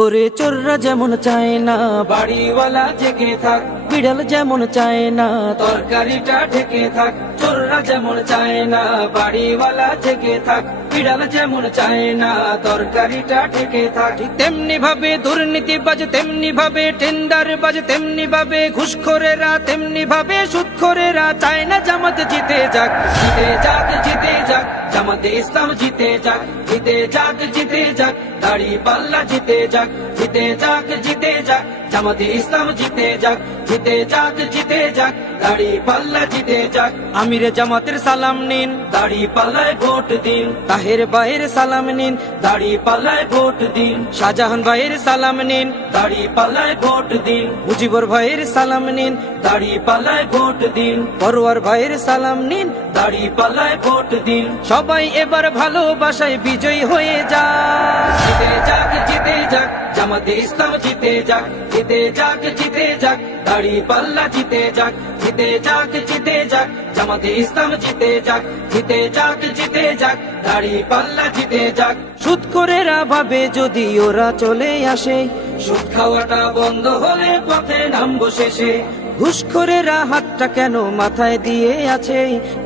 ওরে চোররা যেমন চায় না বাড়িওয়ালা জেগে থাক, বিড়াল যেমন চায় না তরকারিটা ঢেকে থাক। চোররা যেমন চায় না বাড়িওয়ালা জেগে থাক, বিড়াল যেমন চায় না তরকারিটা ঢেকে থাক। তেমনি ভাবে দুর্নীতিবাজ, তেমনি ভাবে টেন্ডারবাজ, তেমনি ভাবে ঘুষখোরেরা, তেমনি ভাবে সুদখোরেরা চায় না জামাত জিতে যাক। জিতে যাক, জিতে যাক, জামাতে ইসলাম জিতে যাক। জিতে যাক, জিতে যাক, দাড়ি পাল্লা জিতে যাক। জিতে যাক, জিতে যাক, জামাতে ইসলাম জিতে যাক। জিতে যাক, জিতে যাক, দাড়ি পাল্লা জিতে যাক। আমিরে জামাতের সালাম নিন, দাড়ি পাল্লায় ভোট দিন। তাহের ভাইয়ের সালাম নিন, দাড়ি পাল্লায় ভোট দিন। শাহজাহান ভাইয়ের সালাম নিন, দাড়ি পাল্লায় ভোট দিন। মুজিবুর ভাইয়ের সালাম নিন, দাড়ি পাল্লায় ভোট দিন। পরওয়ার ভাইয়ের সালাম নিন, দাড়ি পাল্লায় ভোট দিন। সবাই এবার ভালোবাসায় বিজয়ী হয়ে যাক। জিতে যাক, জিতে যাক, জামাতে ইসলাম জিতে যাক। জিতে যাক, জিতে যাক, দাড়ি পাল্লা জিতে যাক। জিতে যাক, জিতে যাক, জামাতে ইসলাম জিতে যাক। জিতে যাক, জিতে যাক, দাড়ি পাল্লা জিতে যাক। সুদখোরেরা ভাবে যদি ওরা চলে আসে, সুদ খাওয়াটা বন্ধ হলে পথে নামবো শেষে। ঘুষখোরেরা হাতটা কেন মাথায় দিয়ে আছে,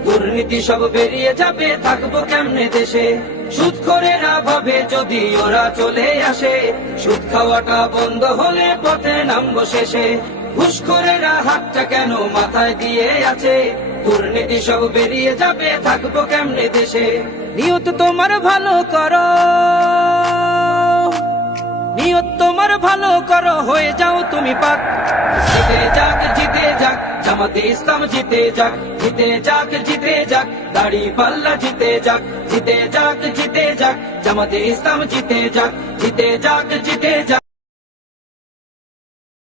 দুর্নীতি সব বেরিয়ে যাবে, থাকবো কেমনে দেশে। সুদখোরেরা ভাবে যদি ওরা চলে আসে, সুদ খাওয়াটা বন্ধ হলে পথে নামবো শেষে। ঘুষখোরেরা হাতটা কেন মাথায় দিয়ে আছে, দুর্নীতি সব বেরিয়ে যাবে, থাকবো কেমনে দেশে। নিয়ত তোমার ভালো করো, নিয়ত তোমার ভালো করো, হয়ে যাও তুমি পাক। জিতে যাক, জিতে যাক, জামাতে ইসলাম জিতে যাক। জিতে যাক, জিতে যাক, দাড়ি পাল্লা জিতে যাক। জিতে যাক, জিতে যাক, জামাতে ইসলাম জিতে যাক। জিতে যাক, জিতে যাক।